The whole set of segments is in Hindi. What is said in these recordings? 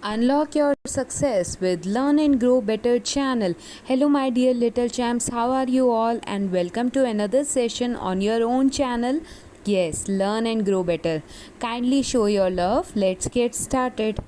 Unlock your success with Learn and Grow Better channel. Hello my dear little champs, how are you all, and welcome to another session on your own channel. Yes, Learn and Grow Better. Kindly show your love. Let's get started.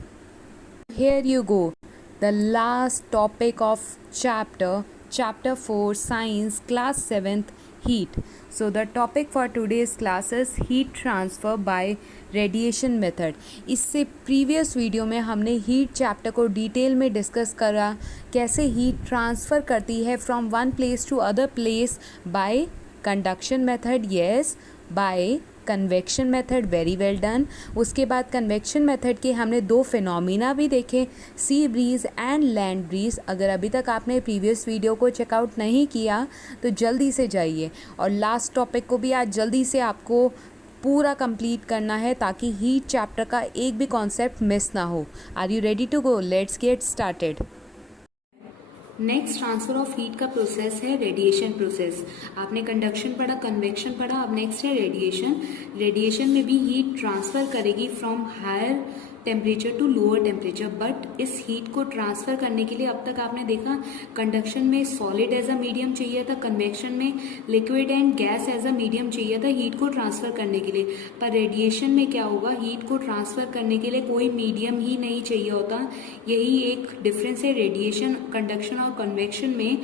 Here you go. The last topic of chapter 4 science class 7th heat. So the topic for today's class is heat transfer by radiation method. इससे प्रीवियस वीडियो में हमने हीट चैप्टर को डिटेल में डिस्कस करा, कैसे हीट ट्रांसफ़र करती है from one place to other place by conduction method, yes, by convection method, very well done. उसके बाद कन्वेक्शन मेथड के हमने दो फिनोमिना भी देखे, sea breeze and land breeze. अगर अभी तक आपने प्रीवियस वीडियो को चेकआउट नहीं किया तो जल्दी से जाइए, और लास्ट टॉपिक को भी आज जल्दी से आपको पूरा कंप्लीट करना है ताकि हीट चैप्टर का एक भी कॉन्सेप्ट मिस ना हो। Are you ready to go? Let's get started. Next transfer of heat का प्रोसेस है रेडिएशन प्रोसेस। आपने कंडक्शन पढ़ा, कन्वेक्शन पढ़ा, अब नेक्स्ट है रेडिएशन। रेडिएशन में भी हीट ट्रांसफर करेगी from higher temperature to lower temperature, but इस हीट को ट्रांसफर करने के लिए अब तक आपने देखा कंडक्शन में सॉलिड एज अ मीडियम चाहिए था, कन्वेक्शन में liquid and gas as a medium चाहिए था हीट को ट्रांसफर करने के लिए। पर रेडिएशन में क्या होगा, हीट को ट्रांसफर करने के लिए कोई मीडियम ही नहीं चाहिए होता। यही एक डिफरेंस है रेडिएशन, कंडक्शन और कन्वेक्शन में।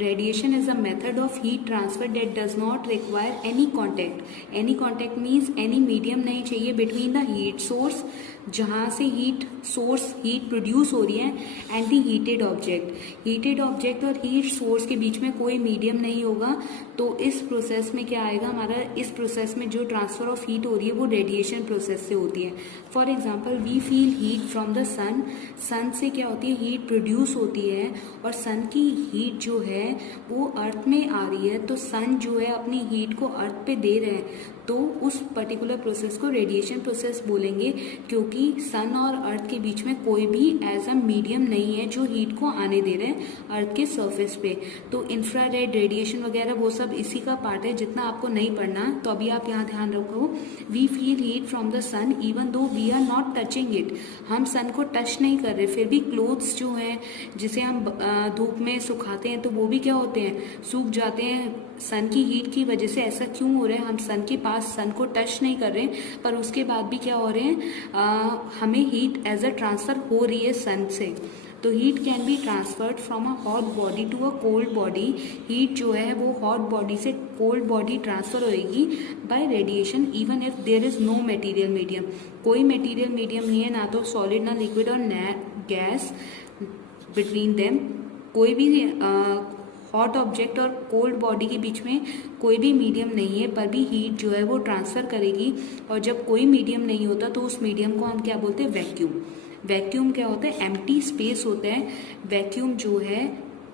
Radiation is a method of heat transfer that does not require any contact. Any contact means any medium नहीं चाहिए between the heat source, जहाँ से हीट सोर्स हीट प्रोड्यूस हो रही है, and the heated object. Heated object और हीट सोर्स के बीच में कोई मीडियम नहीं होगा। तो इस प्रोसेस में क्या आएगा हमारा, इस प्रोसेस में जो ट्रांसफर ऑफ हीट हो रही है वो रेडिएशन प्रोसेस से होती है। For example we feel heat from the sun. Sun से क्या होती है, हीट प्रोड्यूस होती है, और सन की हीट जो है वो अर्थ में आ रही है। तो सन जो है अपनी हीट को अर्थ पे दे रहे हैं, तो उस पर्टिकुलर प्रोसेस को रेडिएशन प्रोसेस बोलेंगे, क्योंकि सन और अर्थ के बीच में कोई भी एज अ मीडियम नहीं है जो हीट को आने दे रहे हैं अर्थ के सरफेस पे। तो इंफ्रारेड रेडिएशन वगैरह वो सब इसी का पार्ट है, जितना आपको नहीं पढ़ना। तो अभी आप यहाँ ध्यान रखो, we feel heat from the sun even though we are not touching it. हम सन को टच नहीं कर रहे, फिर भी क्लोथ्स जो हैं जिसे हम धूप में सुखाते हैं तो वो भी क्या होते हैं, सूख जाते हैं सन की हीट की वजह से। ऐसा क्यों हो रहा है, हम सन के पास सन को टच नहीं कर रहे, पर उसके बाद भी क्या हो रहे हैं, हमें हीट एज अ ट्रांसफर हो रही है सन से। तो heat can be transferred from a hot body to a cold body. Heat जो है वो हॉट बॉडी से कोल्ड बॉडी ट्रांसफर होएगी by radiation, even if there is no material medium. कोई मटेरियल मीडियम नहीं है, ना तो सॉलिड ना लिक्विड और ना गैस बिटवीन देम। कोई भी हॉट ऑब्जेक्ट और कोल्ड बॉडी के बीच में कोई भी मीडियम नहीं है, पर भी हीट जो है वो ट्रांसफर करेगी। और जब कोई मीडियम नहीं होता तो उस मीडियम को हम क्या बोलते हैं, वैक्यूम। वैक्यूम क्या होता है, एम्प्टी स्पेस होता है। वैक्यूम जो है,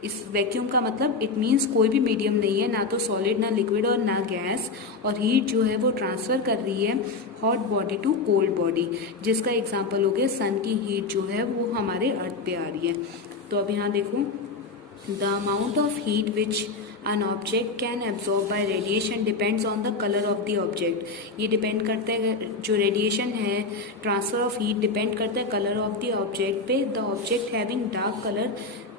इस वैक्यूम का मतलब इट मीन्स कोई भी मीडियम नहीं है, ना तो सॉलिड ना लिक्विड और ना गैस, और हीट जो है वो ट्रांसफर कर रही है hot body to cold body, जिसका एग्जांपल हो गया सन की हीट जो है वो हमारे अर्थ पे आ रही है। तो अब यहाँ देखो, the amount of heat which an object can absorb by radiation depends on the color of the object. ये डिपेंड करता है, जो रेडिएशन है ट्रांसफर ऑफ हीट डिपेंड करता है कलर ऑफ द ऑब्जेक्ट पे। The object having dark colour,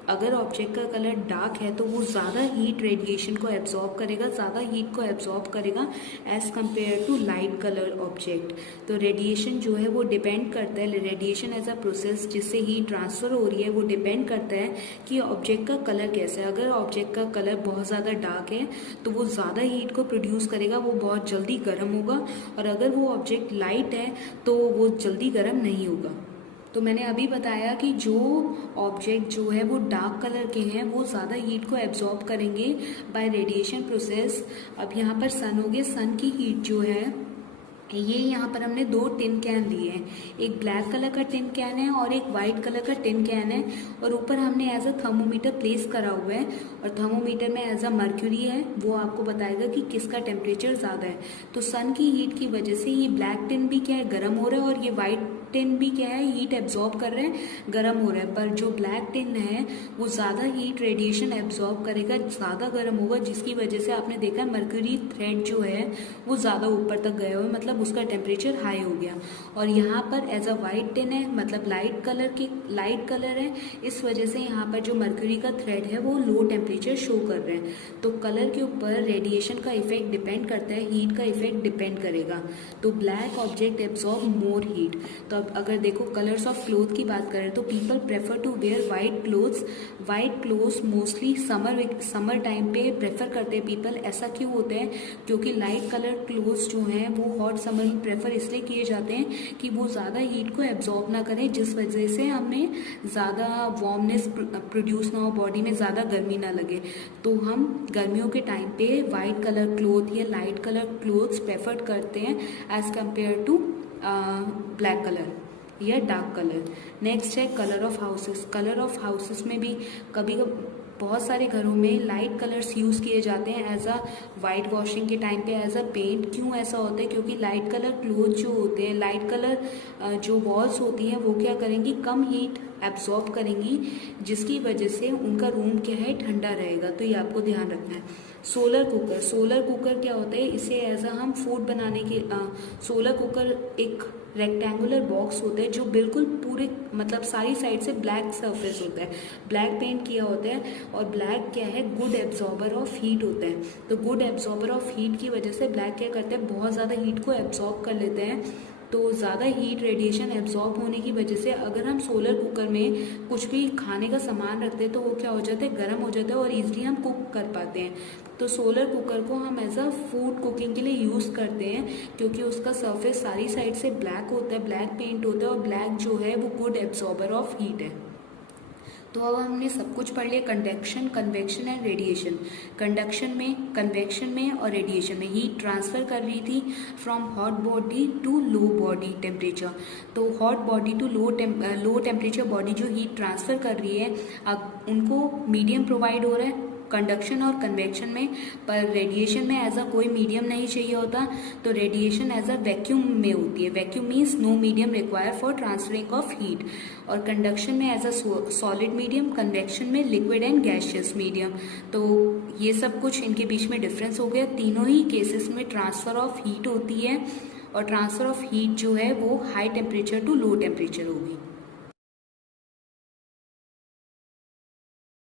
अगर ऑब्जेक्ट का कलर डार्क है तो वो ज़्यादा हीट रेडिएशन को एब्जॉर्ब करेगा, ज़्यादा हीट को एब्जॉर्ब करेगा as compare to light colour object. तो रेडिएशन जो है वो डिपेंड करता है, रेडिएशन एज अ प्रोसेस जिससे हीट ट्रांसफर हो रही है वो डिपेंड करता है कि ऑब्जेक्ट का कलर कैसा है। अगर ऑब्जेक्ट का कलर बहुत ज़्यादा डार्क है तो वो ज़्यादा हीट को प्रोड्यूस करेगा, वो बहुत जल्दी गर्म होगा, और अगर वो ऑब्जेक्ट लाइट है तो वो जल्दी गर्म नहीं होगा। तो मैंने अभी बताया कि जो ऑब्जेक्ट जो है वो डार्क कलर के हैं वो ज़्यादा हीट को एब्जॉर्ब करेंगे बाय रेडिएशन प्रोसेस। अब यहाँ पर सन हो गया, सन की हीट जो है ये यहाँ पर हमने दो टिन कैन लिए हैं, एक ब्लैक कलर का टिन कैन है और एक वाइट कलर का टिन कैन है, और ऊपर हमने एज अ थर्मोमीटर प्लेस करा हुआ है, और थर्मोमीटर में एज अ मर्क्यूरी है, वो आपको बताएगा कि किसका टेम्परेचर ज़्यादा है। तो सन की हीट की वजह से ये ब्लैक टिन भी क्या है, गर्म हो रहा है, और ये वाइट टिन भी क्या है, हीट एब्जॉर्ब कर रहे हैं, गर्म हो रहा है, पर जो ब्लैक टिन है वो ज़्यादा हीट रेडिएशन एब्जॉर्ब करेगा, ज़्यादा गर्म होगा, जिसकी वजह से आपने देखा है मर्क्यूरी थ्रेड जो है वो ज़्यादा ऊपर तक गया हुआ है, मतलब उसका टेम्परेचर हाई हो गया। और यहाँ पर एज अ वाइट टिन है, मतलब लाइट कलर है, इस वजह से यहाँ पर जो मर्क्यूरी का थ्रेड है वो लो टेम्परेचर शो कर रहे हैं। तो कलर के ऊपर रेडिएशन का इफेक्ट डिपेंड करता है, हीट का इफेक्ट डिपेंड करेगा। तो black object absorb more heat. तो अब अगर देखो कलर्स ऑफ क्लोथ की बात करें तो people prefer to wear white clothes mostly summer time पे प्रेफर करते हैं पीपल। ऐसा क्यों होता है? क्योंकि लाइट कलर क्लोथ्स जो हैं वो हॉट समर में प्रेफर इसलिए किए जाते हैं कि वो ज़्यादा हीट को एब्जॉर्ब ना करें, जिस वजह से हमें ज़्यादा वार्मनेस प्रोड्यूस ना हो, बॉडी में ज़्यादा गर्मी ना लगे। तो हम गर्मियों के टाइम पे वाइट कलर क्लोथ या लाइट कलर क्लोथ्स प्रेफर करते हैं as compare to black colour या डार्क कलर। नेक्स्ट है colour of houses. Colour of houses में भी कभी बहुत सारे घरों में लाइट कलर्स यूज़ किए जाते हैं एज अ वाइट वॉशिंग के टाइम पे एज अ पेंट। क्यों ऐसा होता है? क्योंकि लाइट कलर क्लोथ जो होते हैं, लाइट कलर जो वॉल्स होती हैं वो क्या करेंगी, कम हीट एब्जॉर्ब करेंगी, जिसकी वजह से उनका रूम क्या है, ठंडा रहेगा। तो ये आपको ध्यान रखना है। सोलर कुकर क्या होता है, इसे एज अ हम फूड बनाने के सोलर कुकर एक रेक्टेंगुलर बॉक्स होता है जो बिल्कुल पूरे मतलब सारी साइड से ब्लैक सरफेस होता है, ब्लैक पेंट किया होता है, और ब्लैक क्या है, गुड एब्जॉर्बर ऑफ हीट होता है। तो गुड एब्जॉर्बर ऑफ हीट की वजह से ब्लैक क्या करते हैं, बहुत ज़्यादा हीट को एब्जॉर्ब कर लेते हैं। तो ज़्यादा हीट रेडिएशन एब्जॉर्ब होने की वजह से अगर हम सोलर कुकर में कुछ भी खाने का सामान रखते हैं तो वो क्या हो जाता है, गर्म हो जाता है और ईजिली हम कुक कर पाते हैं। तो सोलर कुकर को हम एज अ फूड कुकिंग के लिए यूज़ करते हैं, क्योंकि उसका सरफेस सारी साइड से ब्लैक होता है, ब्लैक पेंट होता है, और ब्लैक जो है वो गुड एब्जॉर्बर ऑफ हीट है। तो अब हमने सब कुछ पढ़ लिया, conduction, convection and radiation. Conduction में, कन्वेक्शन में और रेडिएशन में हीट ट्रांसफर कर रही थी from hot body to low body temperature. तो hot body to low temperature body जो हीट ट्रांसफर कर रही है, अब उनको मीडियम प्रोवाइड हो रहा है कंडक्शन और कन्वेक्शन में, पर रेडिएशन में एज अ कोई मीडियम नहीं चाहिए होता। तो रेडिएशन एज अ वैक्यूम में होती है। Vacuum means no medium require for transferring of heat. और कंडक्शन में as a solid medium, convection में लिक्विड एंड गैसियस मीडियम। तो ये सब कुछ इनके बीच में डिफरेंस हो गया। तीनों ही केसेस में ट्रांसफर ऑफ हीट होती है, और ट्रांसफर ऑफ हीट जो है वो high temperature to low temperature होगी।